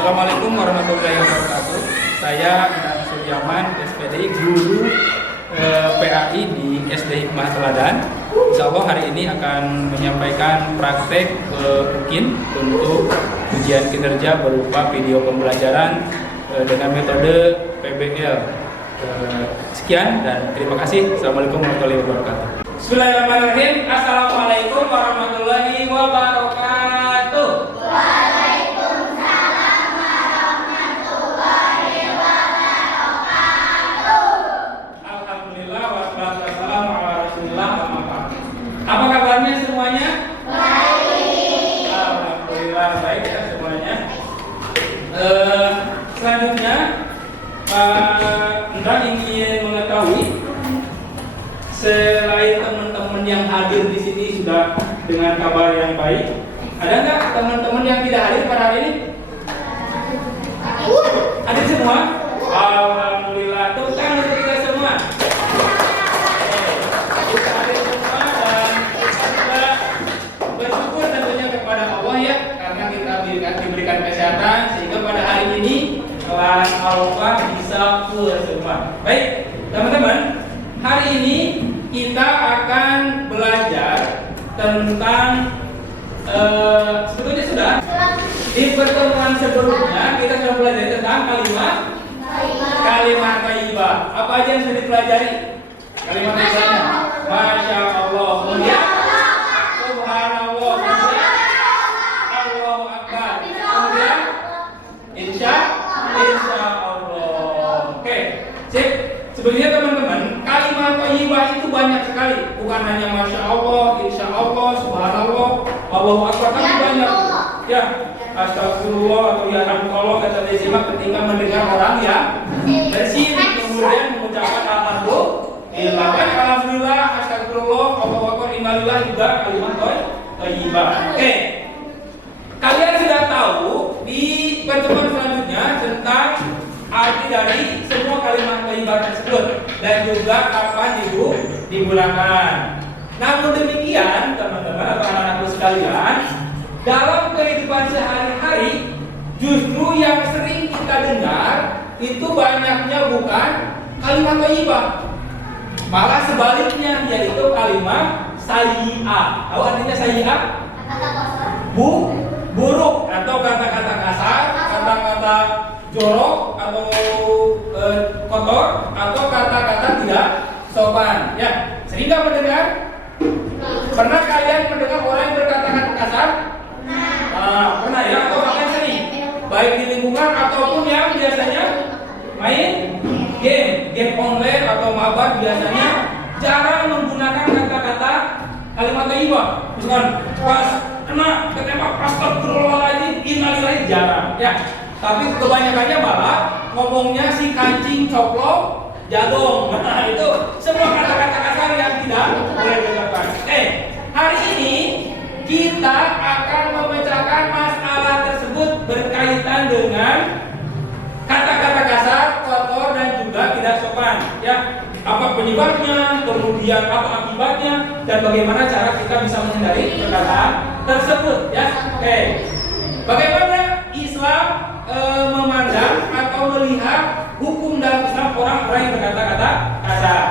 Assalamualaikum warahmatullahi wabarakatuh. Saya Inang Suryaman, SPD guru PAI di SD Hikmah Teladan. Insya Allah hari ini akan menyampaikan praktek UKIN untuk ujian kinerja berupa video pembelajaran dengan metode PBL. Sekian dan terima kasih. Assalamualaikum warahmatullahi wabarakatuh. Bismillahirrahmanirrahim. Assalamualaikum warahmatullahi wabarakatuh. Waalaikumsalam warahmatullahi wabarakatuh. Alhamdulillah wassalatu wassalamu ala Rasulillah. Apa kabarnya semuanya? Baik. Alhamdulillah baik ya semuanya. Selanjutnya Anda ingin mengetahui selain teman-teman yang hadir di sini sudah dengan kabar yang baik, ada nggak teman-teman yang tidak hadir pada hari ini? Hadir semua? Alhamdulillah, tepuk tangan untuk kita semua. Kita hadir semua dan kita bersyukur tentunya kepada Allah ya, karena kita diberikan kesehatan sehingga pada hari ini kelas Arafah bisa full semua. Baik, teman-teman, hari ini kita akan belajar tentang sebetulnya sudah di pertemuan sebelumnya kita sudah belajar tentang kalimat thayyibah. Apa aja yang sudah dipelajari? Kalimat thayyibahnya. Masya Allah. Kemudian Subhanallah. Kemudian Allahu Akbar. Kemudian Insya Allah. Oke, sip. Sebenarnya teman-teman, kalimat thayyibah itu banyak sekali. Bukan hanya Masya Allah, Insya Allah, Subhanallah, Allahu Akbar, tapi banyak. Ya, Astagfirullah atau Ya Alhamdulillah kata desimak ketika mendengar orang yang bersih, kemudian mengucapkan Alhamdulillah. Alhamdulillah, Astagfirullah, Allahu Akbar, Innalillah juga kalimat thayyibah. Oke, kalian sudah tahu di pertemuan selanjutnya tentang arti dari semua kalimat thayyibah tersebut dan juga kapan digunakan. Namun demikian, teman-teman atau anak-anakku sekalian, dalam kehidupan sehari-hari justru yang sering kita dengar itu banyaknya bukan kalimat thayyibah, malah sebaliknya yaitu kalimat sayyi'ah. Tahu artinya sayyi'ah? Buruk atau kata-kata kasar, kata-kata jorok atau kotor atau kata-kata tidak sopan. Ya, sering nggak mendengar? Pernah kalian mendengar orang yang berkata-kata kasar? Pernah ya, atau bahkan sering, baik di lingkungan ataupun yang biasanya main game online atau mabar biasanya jarang menggunakan kata-kata kalimat thayyibah. Misalkan pas kena ketembak astagfirullahaladzim, innalillahi, jarang ya. Tapi kebanyakannya malah ngomongnya si kancing coplok jadong. Nah itu semua kata-kata kasar yang tidak boleh diucapkan. Hari ini kita akan memecahkan masalah tersebut berkaitan dengan kata-kata kasar, kotor dan juga tidak sopan. Ya, apa penyebabnya, kemudian apa akibatnya, dan bagaimana cara kita bisa menghindari perkataan tersebut. Ya, bagaimana Islam memandang atau melihat hukum dalam Islam orang-orang yang berkata-kata kasar.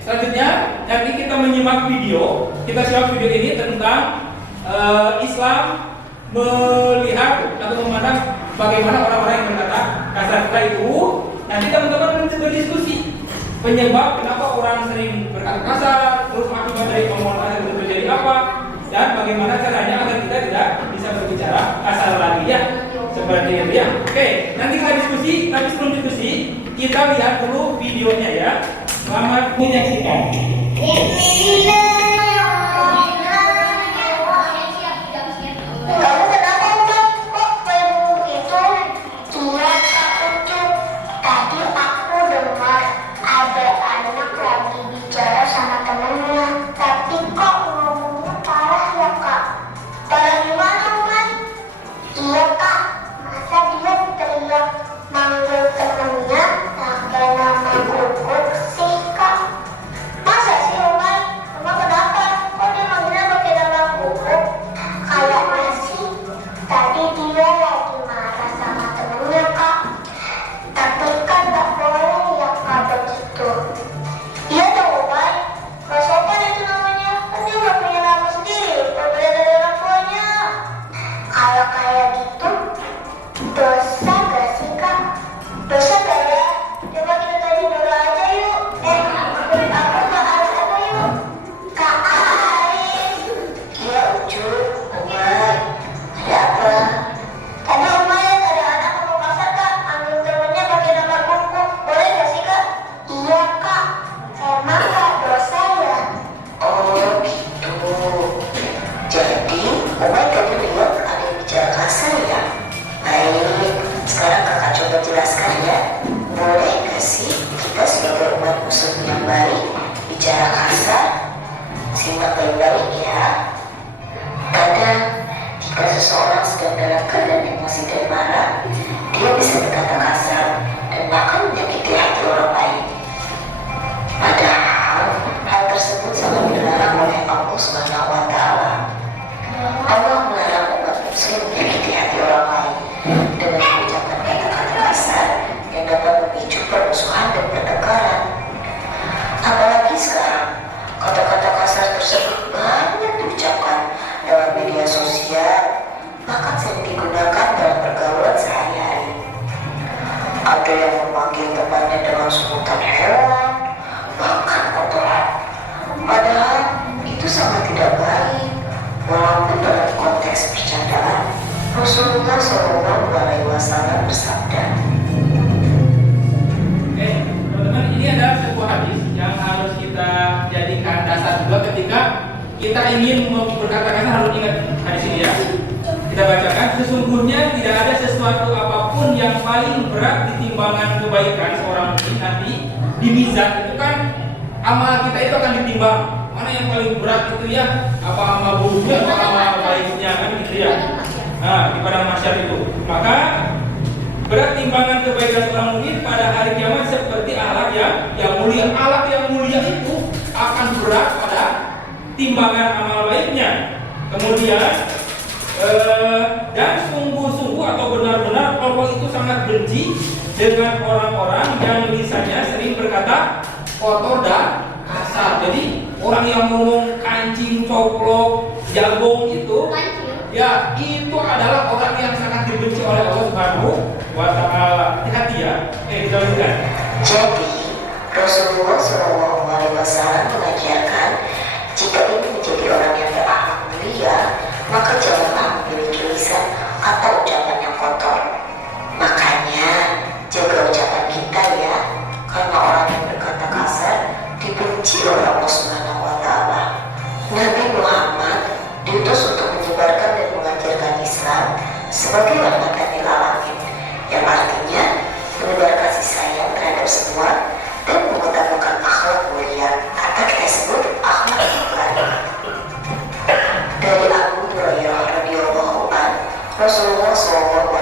Selanjutnya nanti kita menyimak video. Kita simak video ini tentang Islam melihat atau memandang bagaimana orang-orang yang berkata kasar. Setelah itu nanti teman-teman berdiskusi penyebab kenapa orang sering berkata kasar, terus akibat dari omongan kasar itu terjadi apa, dan bagaimana caranya agar kita tidak bisa berbicara kasar lagi ya. Seperti itu ya. Nanti kita diskusi, tapi sebelum diskusi kita lihat dulu videonya ya. Selamat menyaksikan. Kamu kenapa kok Facebook itu buat aku? Tadi aku dengar ada anak lagi bicara sama temennya, tapi kok ngomongnya parah ya kak? Parah gimana kan? Iya kak, masa dia teriak manggil temennya pakai nama gugup sih kak? Masa sih Umar? Emang gitu dosa gak sih kak? Dosa gak ya? Coba kita tanya dulu aja yuk. Aku gak Aris apa yuk? Kak Aris. Iya Ucup, Umay. Ada apa? Tadi Umay ada anak ngomong kasar kak. Ambil temennya pakai nomor buku. Boleh gak sih kak? Iya kak. Emang gak dosa ya? Oh gitu. Jadi Umay tadi lihat ada yang bicara kasar ya? Baik, sekarang kakak coba jelaskan ya. Boleh gak sih kita sebagai umat muslim yang baik bicara kasar? Simak baik-baik ya. Kadang jika seseorang sedang dalam keadaan emosi dan marah, dia bisa berkata kasar dan bahkan menyakiti hati orang lain. Padahal hal tersebut sangat dilarang oleh Allah Subhanahu wa Ta'ala. Allah melarang umat muslim menyakiti hati orang lain dengan mengucapkan kata-kata kasar yang dapat memicu permusuhan dan pertengkaran. Apalagi sekarang, kata-kata kasar tersebut banyak diucapkan dalam media sosial, bahkan sering digunakan dalam pergaulan sehari-hari. Ada yang memanggil temannya dengan sebutan hewan, bahkan kotoran. Padahal itu sangat tidak baik, walaupun dalam konteks bercandaan. Rasulullah SAW bersabda. Teman-teman, ini adalah sebuah hadis yang harus kita jadikan dasar juga ketika kita ingin berkata-kata. Harus ingat hadis ini ya. Kita bacakan, sesungguhnya tidak ada sesuatu apapun yang paling berat di timbangan kebaikan seorang mukmin nanti di mizan. Itu kan amal kita itu akan ditimbang. Mana yang paling berat itu ya? Apa amal buruknya atau amal baiknya kan gitu ya? Nah, di padang mahsyar itu. Maka berat timbangan kebaikan seorang mukmin pada hari kiamat seperti alat yang mulia. Alat yang mulia itu akan berat pada timbangan amal baiknya. Kemudian dan sungguh-sungguh atau benar-benar Allah itu sangat benci dengan orang-orang yang lisannya sering berkata kotor dan kasar. Jadi orang yang ngomong kancing, coplok, jagung itu ya itu adalah orang yang sangat dibenci oleh Allah Subhanahu wa Ta'ala. Hati-hati ya. Kita lanjutkan. Jadi Rasulullah SAW mengajarkan jika ingin menjadi orang yang berakhlak mulia, maka janganlah memiliki lisan atau ucapan yang kotor. Makanya jaga ucapan kita ya, karena orang yang berkata kasar dibenci oleh Allah Subhanahu wa Ta'ala. Nabi Muhammad diutus untuk menyebarkan dan mengajarkan Islam sebagai rahmatan lil alamin, yang artinya menyebar kasih sayang terhadap semua dan mengutamakan akhlak mulia atau kita sebut akhlak mulia. Dari Abu Hurairah radhiyallahu anhu, Rasulullah SAW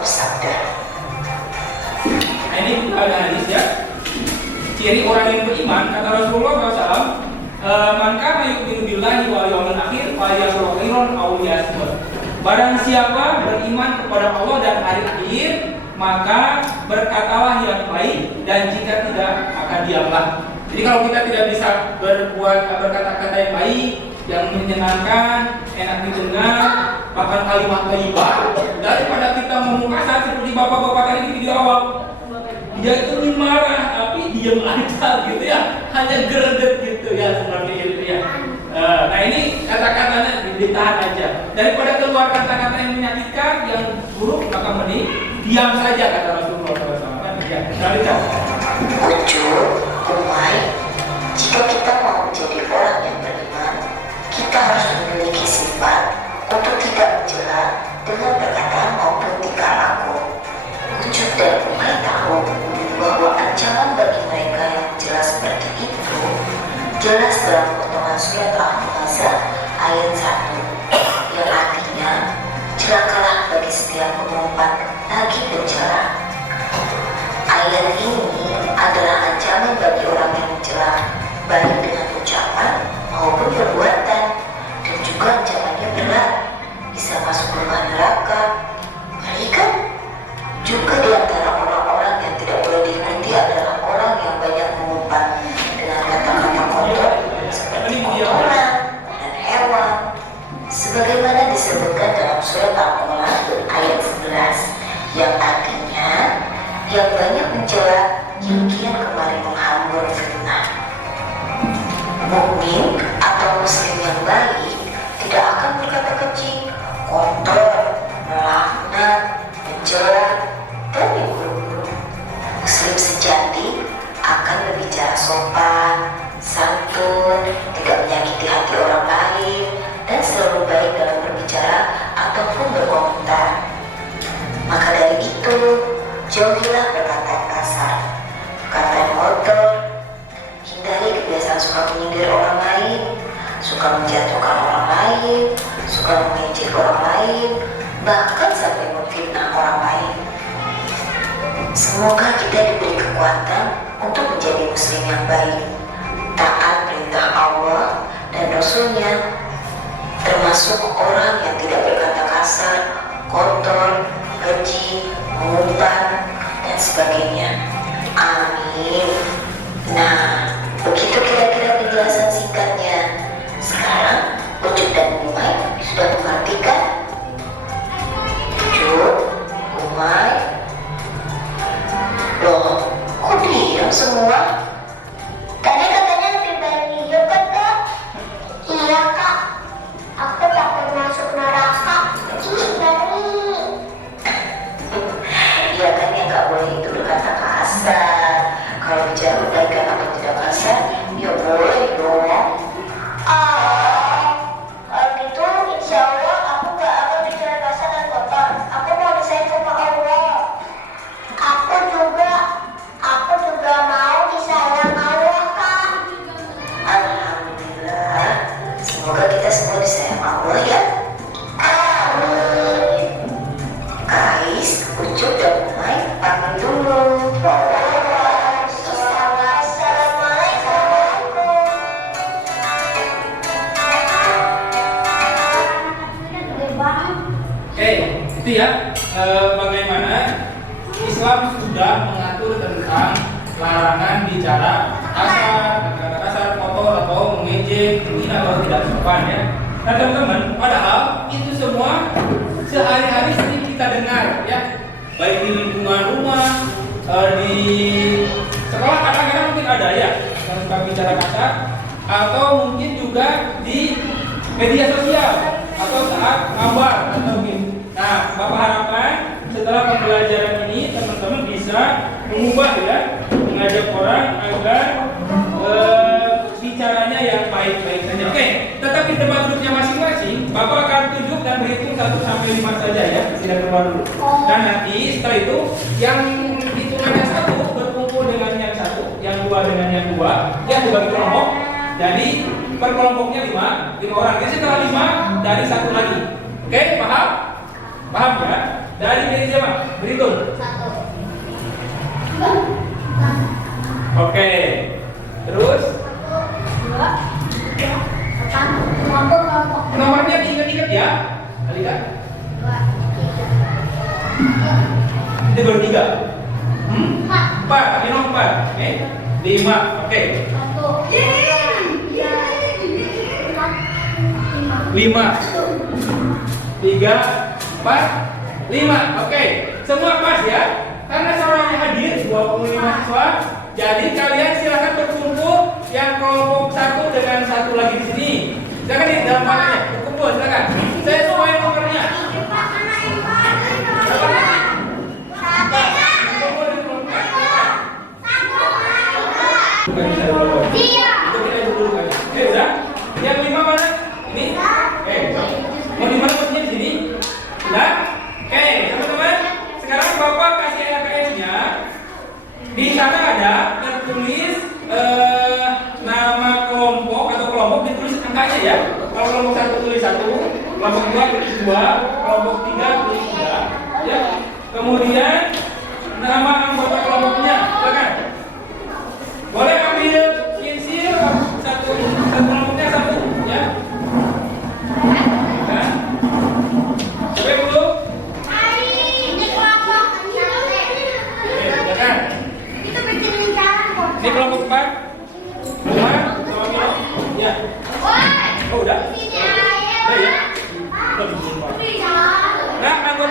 bersabda. Nah, ini ada hadis ya. Ciri orang yang beriman kata Rasulullah SAW, man kana yu'minu billahi wal yawmil akhir falyaqul khairan aw liyasmut. Barang siapa beriman kepada Allah dan hari akhir, maka berkatalah yang baik, dan jika tidak maka diamlah. Jadi kalau kita tidak bisa berkata-kata yang baik, yang menyenangkan, enak didengar, bahkan kalimat thayyibah, daripada kita ngomong kasar seperti bapak-bapak tadi di video awal. Dia itu marah tapi diam aja gitu ya, hanya geredet gitu ya, seperti itu ya. Nah ini kata-katanya ditahan aja. Daripada keluar kata-kata yang menyakitkan, yang buruk, maka mending diam saja kata Rasulullah SAW. Ya, Ucup, Umay, jika kita mau menjadi orang yang beriman, kita harus memiliki sifat untuk tidak mencela dengan perkataan maupun tingkah laku. Ucup dan Umay tahu bahwa ancaman bagi mereka yang mencela seperti itu jelas dalam potongan surat Al-Hamzah ayat 1, yang artinya celakalah bagi setiap pengumpat lagi pencela. Ayat ini adalah ancaman bagi orang yang mencela baik dengan ucapan maupun perbuatan, dan juga ancamannya berat, bisa masuk rumah neraka lunak, menjelat, dan yang buruk-buruk. Muslim sejati akan berbicara sopan, santun, tidak menyakiti hati orang lain, dan selalu baik dalam berbicara ataupun berkomentar. Maka dari itu, jauhilah perkataan kasar, perkataan kotor, hindari kebiasaan suka menyindir orang lain, suka menjatuhkan orang lain, suka mengejek orang lain, bahkan sampai memfitnah orang lain. Semoga kita diberi kekuatan untuk menjadi muslim yang baik, taat perintah Allah dan Rasul-Nya, termasuk orang yang tidak berkata kasar, kotor, keji, mengumpat, dan sebagainya. Amin. Nah, begitu kira-kira penjelasan singkatnya. Sekarang, Ucup dan Umay sudah mengerti kan? Ucup, Umay, loh, kok diam semua? Tadi katanya lebih baik hidup kan, Kak? Iya, Kak. Aku takut masuk neraka. Ngeri. Iya kan yang gak boleh itu berkata kasar. Kalau bicara kebaikan atau tidak kasar, ya boleh dong. Kalau gitu, insya Allah aku gak akan bicara kasar dan kotor. Aku mau disayang sama Allah. Aku juga mau disayang Allah, Kak. Alhamdulillah. Semoga kita semua disayang Allah ya. Amin. Kais, Ucup dan Umay pamit dulu. Oke, itu ya bagaimana Islam sudah mengatur tentang larangan bicara kasar, kata-kata kasar, kotor atau mengejek, menghina atau tidak sopan ya. Nah teman-teman, padahal itu semua sehari-hari sering kita dengar ya, baik di lingkungan rumah, di sekolah kadang-kadang mungkin ada ya yang suka bicara kasar, atau mungkin juga di media sosial atau saat ngabar atau mungkin. Nah, Bapak harapkan setelah pembelajaran ini teman-teman bisa mengubah ya, mengajak orang agar bicaranya yang baik-baik saja. Oke, tetapi tempat duduknya masing-masing, Bapak akan tunjuk dan berhitung 1 sampai 5 saja ya, tidak keluar dulu. Dan nanti setelah itu yang hitungannya 1 berkumpul dengan yang 1, yang 2 dengan yang 2, yang dibagi kelompok. Jadi per kelompoknya 5 orang. Jadi setelah 5 dari 1 lagi. Oke, paham? Paham ya? Dari meja siapa? Berhitung. 1. Oke. Terus 1, 2, 3, 4, 5. nomornya diingat-ingat ya. Alika. 2, 3. Itu baru 3. 4. Ini nomor 4. Oke. 5. Oke. 5 3 4 5. Oke, semua pas ya. Karena seorang yang hadir 25 mahasiswa, jadi kalian silakan berkumpul yang kelompok 1 dengan 1 lagi di sini. Silakan di dalam panelnya berkumpul, silakan. Saya sesuai nomornya. Itu kita dulu kan. Oke, udah. Yang 5 mana? Ini. Oke. Mau di mana posisinya di sini? Sudah? Oke, teman-teman. Sekarang Bapak kasih LKS-nya. Di sana ada tertulis nama kelompok atau kelompok ditulis angkanya ya. Kalau kelompok 1 tulis 1, kelompok 2 tulis 2, kelompok 3 tulis 3. Ya. Kemudian nama anggota kelompoknya, silakan. Boleh ambil pensil satu kelompoknya 1 ya. Nah. Sampai dulu. Ini kelompok. Silakan. Itu berjalan jalan kok. Ini kelompok 4. 5 kelompok. Ya. Oh, udah. Sini aja. Udah ya. Nah, anggota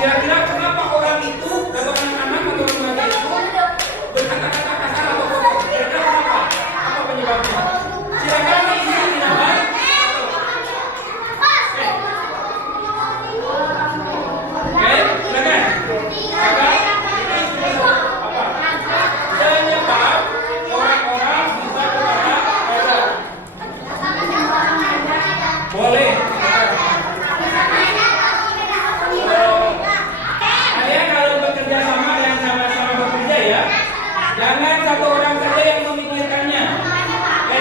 Kira-kira kenapa orang itu atau anak-anak atau remaja itu berkata-kata kasar atau kotor? Kira-kira kenapa? Apa penyebabnya? Silakan isi tindakan. Oke, silakan. Apa? Penyebab orang-orang bisa berkata kasar. Boleh. Kalian kalau bekerja sama dan sama-sama bekerja ya, jangan satu orang saja yang memikirkannya. Oke.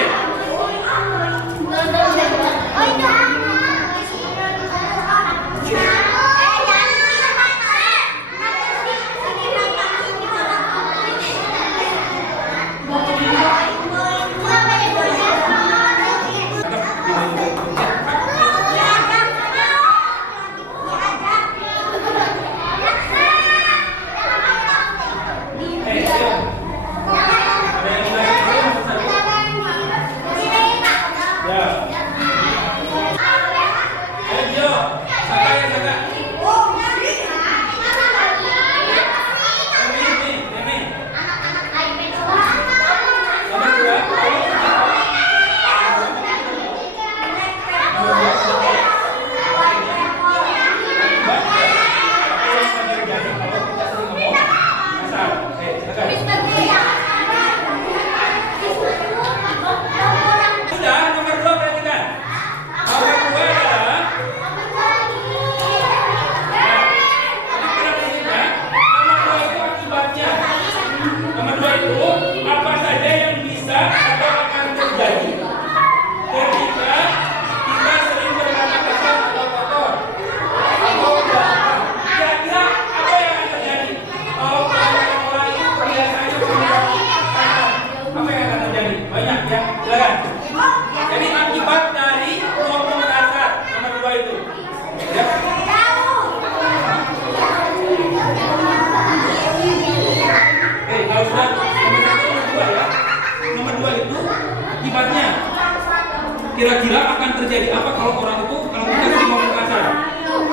Kira-kira akan terjadi apa kalau orang itu kalau kita sering ngomong kasar?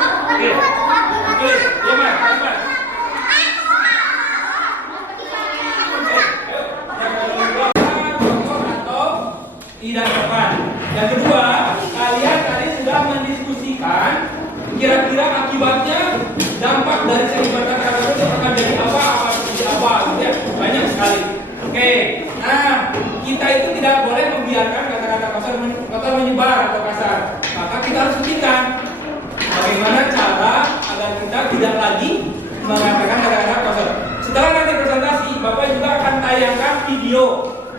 Oke, tulis, ya mas, mas. Atau tidak sopan. Yang kedua, kalian tadi sudah mendiskusikan kira-kira akibatnya dampak dari keterlibatan kata itu akan jadi apa gitu ya, banyak sekali. Oke, nah kita itu tidak boleh membiarkan kata-kata kotor menyebar atau kasar. Maka kita harus pikirkan bagaimana cara agar kita tidak lagi mengatakan kata-kata kotor. Setelah nanti presentasi, Bapak juga akan tayangkan video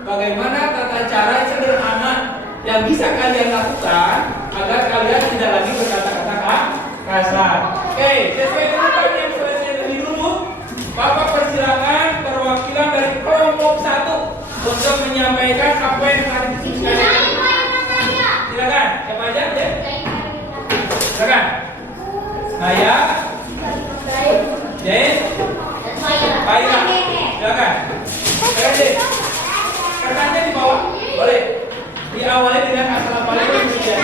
bagaimana tata cara sederhana yang bisa kalian lakukan agar kalian tidak lagi berkata-kata kasar. Oke, sesuai dengan poin yang selesai lebih dulu, Bapak persilakan perwakilan dari kelompok 1 untuk menyampaikan apa yang telah didiskusikan. Silakan, siapa aja deh? Silakan. Saya, Jen, Paira. Silakan. Oke, kertasnya di bawah, boleh. Diawali dengan assalamualaikum ya.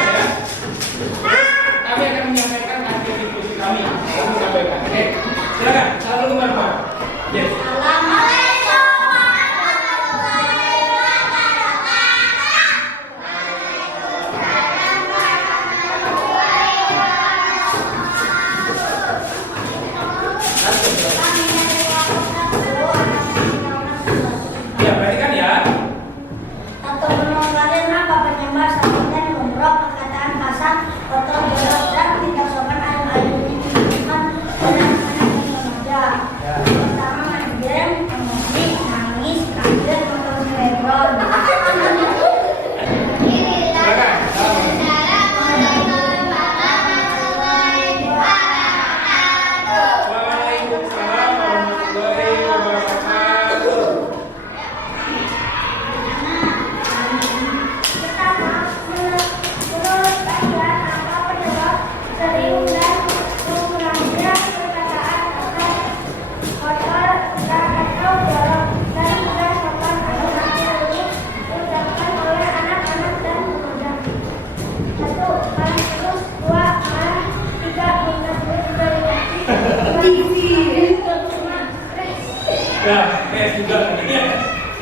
Kami akan menyampaikan hasil diskusi kami. Kami sampaikan. Oke, silakan. Satu teman-teman. Yes. Ya, perhatikan ya. Atau menurut kalian apa penyebab sambutan gombrong, perkataan kasar, kotor, jorok, dan tidak sopan ayam-ayam ini digunakan oleh anak-anak dan remaja?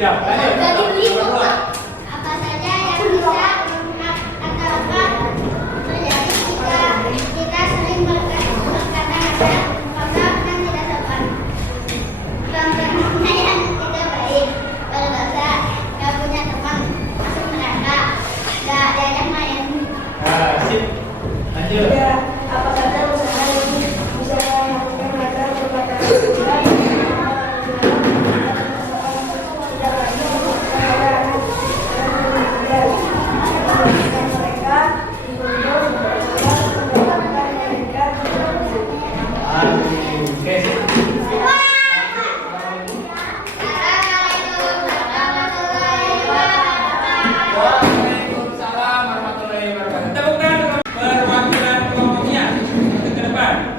Siap, lanjut. Jadi begitu, Nomor dua. Pak. Apa saja yang bisa akan terjadi jika kita sering berkata-kata kotor dan tidak sopan. Contohnya yang tidak baik, berdosa, gak punya teman, masuk neraka, gak diajak main. Nah, sip. Lanjut. Apa saja usaha yang bisa melakukan mereka berkata-kata Oke, sip. Waalaikumsalam warahmatullahi wabarakatuh. Temukan perwakilan kelompoknya untuk ke depan.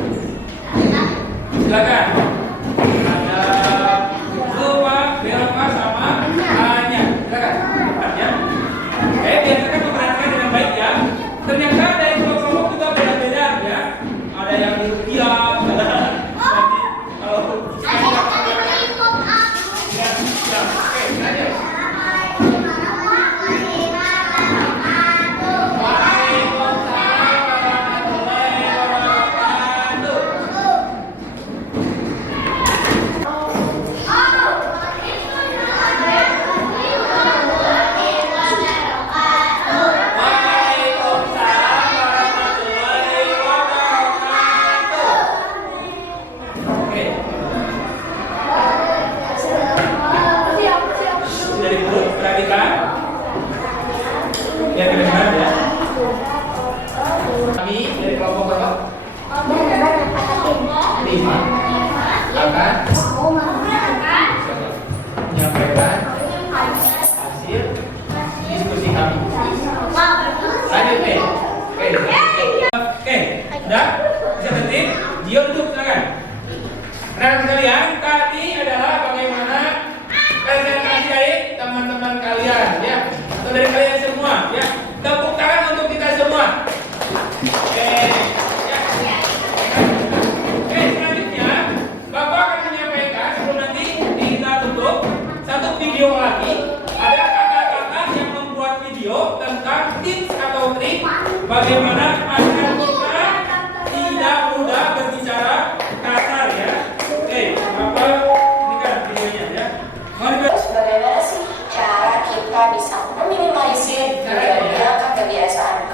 Silakan. Ada Lupa, Belva sama Anya. Silakan. Depan ya. Biasakan memperhatikan dengan baik ya. Ternyata dari kelompok juga beda-beda ya. Ada yang diam, ada kalau ya, oke, lanjut. Waalaikumsalam warahmatullahi wabarakatuh. Waalaikumsalam warahmatullahi wabarakatuh. Oke. Dari mulut perhatikan. Lihat ke depan ya. Kami dari kelompok berapa? 5 akan menyampaikan hasil diskusi kami. Lanjut nih. Oke, udah bisa tertib. Dia duduk silakan. Rekan sekalian, tadi adalah bagaimana presentasi dari teman-teman kalian ya, atau dari kalian semua ya. Tepuk tangan untuk kita semua. Oke, ya. Oke, selanjutnya Bapak akan menyampaikan sebelum nanti kita tutup satu video lagi. Ada kakak-kakak yang membuat video tentang tips atau trik bagaimana agar kita tidak mudah berbicara kasar ya. Oke, Bapak berikan videonya ya. Mari Terus bagaimana sih cara kita bisa meminimalisir menghilangkan kebiasaan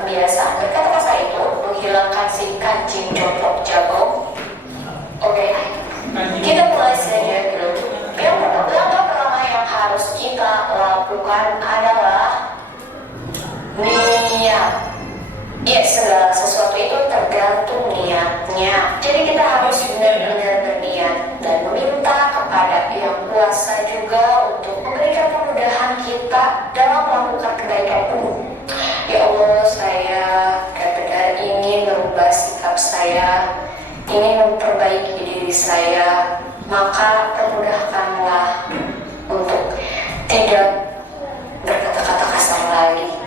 berkata kasar itu, menghilangkan si kancing jompok jabong? Oke, kita mulai saja dulu. Yang pertama yang harus kita lakukan adalah niat. Ya, segala sesuatu itu tergantung niatnya. Jadi kita harus benar-benar berniat dan meminta kepada Yang Kuasa juga untuk memberikan kemudahan kita dalam melakukan kebaikan umum. Ya Allah, saya benar-benar ingin merubah sikap saya, ingin memperbaiki diri saya, maka permudahkanlah untuk tidak berkata-kata kasar lagi.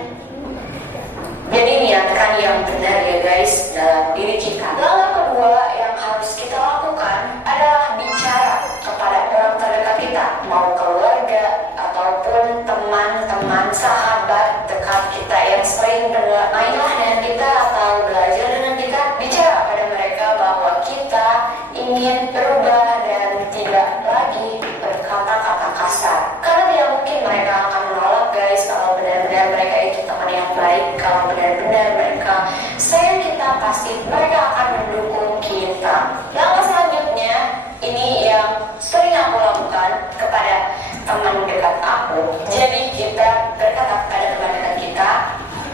Jadi niatkan yang benar ya guys dalam diri kita. Lalu kedua yang harus kita lakukan adalah bicara kepada orang terdekat kita, mau keluarga ataupun teman-teman sahabat dekat kita yang sering bermainlah dengan kita atau belajar dengan kita. Bicara pada mereka bahwa kita ingin berubah dan tidak lagi berkata-kata kasar. Karena tidak mungkin mereka akan menolak guys kalau benar-benar mereka itu teman yang baik. Kalau benar-benar mereka sayang kita, pasti mereka akan mendukung kita. Lalu selanjutnya, ini yang sering aku lakukan kepada teman dekat aku. Jadi kita berkata kepada teman dekat kita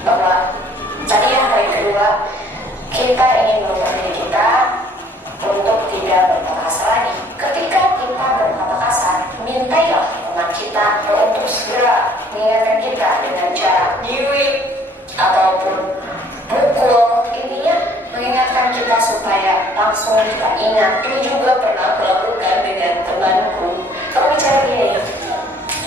bahwa tadi yang poin kedua, kita ingin merubah diri kita untuk tidak berkata kasar lagi. Ketika kita berkata kasar, mintailah teman kita untuk segera mengingatkan kita dengan cara nyuit ataupun pukul. Intinya mengingatkan kita supaya langsung kita ingat. Ini juga pernah aku lakukan dengan temanku. Kalau bicara gini,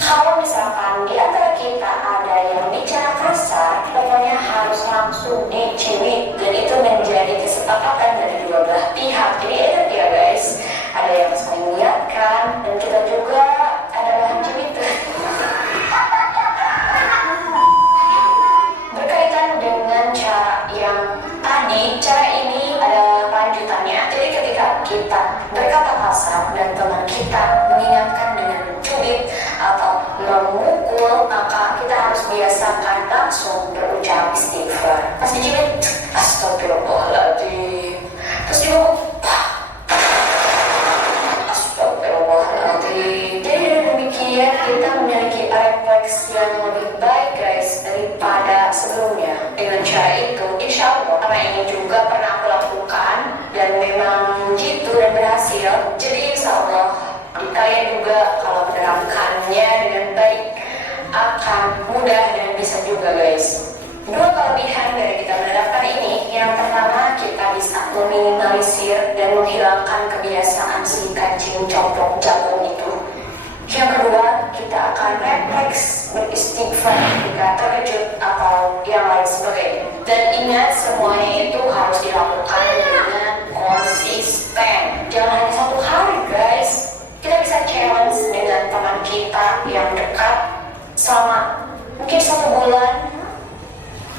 kalau misalkan di antara kita ada yang bicara kasar, pokoknya harus langsung dicibit, dan itu menjadi kesepakatan dari dua belah pihak. Jadi enak ya guys, ada yang saling mengingatkan dan kita juga adalah cibit. memukul, maka kita harus biasakan langsung berucap istighfar. Pas dijepit, astagfirullahaladzim. Terus juga astagfirullahaladzim. Jadi dengan demikian kita memiliki refleks yang lebih baik guys daripada sebelumnya. Dengan cara itu, insya Allah karena ini juga pernah aku lakukan dan memang jitu dan berhasil. Jadi insya Allah kalian juga kalau menerapkannya dengan baik akan mudah dan bisa juga guys. Dua kelebihan dari kita menerapkan ini, yang pertama kita bisa meminimalisir dan menghilangkan kebiasaan si kancing coplok jagung itu. Yang kedua, kita akan refleks beristighfar ketika terkejut atau yang lain sebagainya. Dan ingat, semuanya itu harus dilakukan dengan konsisten. Jangan hanya satu hari guys. Kita bisa challenge dengan teman kita yang dekat selama mungkin 1 bulan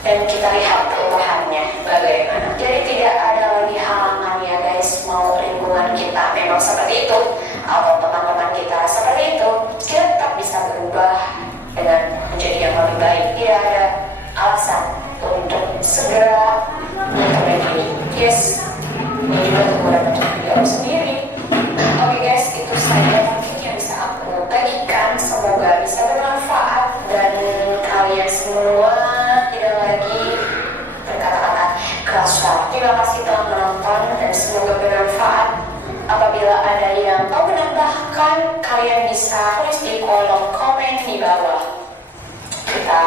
dan kita lihat perubahannya bagaimana. Jadi tidak ada lagi halangan ya guys, mau lingkungan kita memang seperti itu atau teman-teman kita seperti itu, kita tetap bisa berubah dengan menjadi yang lebih baik. Tidak ada alasan untuk segera memperbaiki. Yes, ini juga teguran untuk diri sendiri. Oke guys, itu saja mungkin yang bisa aku bagikan. Semoga bisa bermanfaat dan kalian semua tidak lagi berkata-kata kasar. Terima kasih telah menonton dan semoga bermanfaat. Apabila ada yang mau menambahkan, kalian bisa tulis di kolom komen di bawah. Kita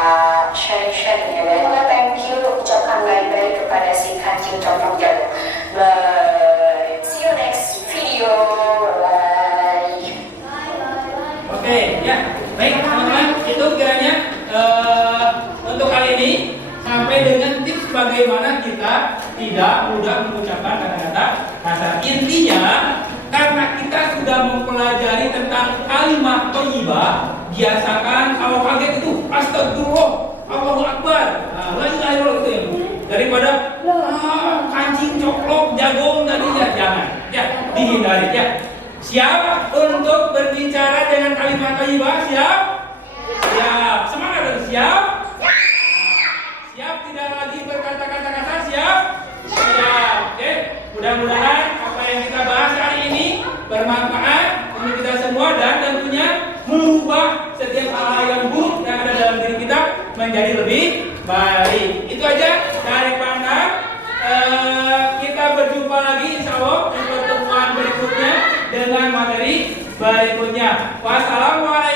sharing-sharing ya guys. Oke, thank you. Ucapkan bye-bye kepada si kancing coplok jagung. Bye. See you next video. Bye. Oke, ya, baik teman-teman, itu kiranya untuk kali ini sampai dengan tips bagaimana kita tidak mudah mengucapkan kata-kata kasar. Intinya, karena kita sudah mempelajari tentang kalimat thayyibah, biasakan kalau kaget itu astagfirullah, Allahu Akbar, la ilaha illallah itu ya. Daripada kancing coplok jagung tadinya, jangan, ya dihindari ya. Siap untuk berbicara dengan kalimat thayyibah? Siap? Siap. Semangat dong, siap? Siap tidak lagi berkata-kata kasar? Siap? Siap. Oke, mudah-mudahan apa yang kita bahas hari ini bermanfaat untuk kita semua dan tentunya mengubah setiap hal yang buruk yang ada dalam diri kita menjadi lebih baik. Itu aja dari Pandang. Kita berjumpa lagi insya Allah di pertemuan berikutnya dengan materi berikutnya. Wassalamualaikum.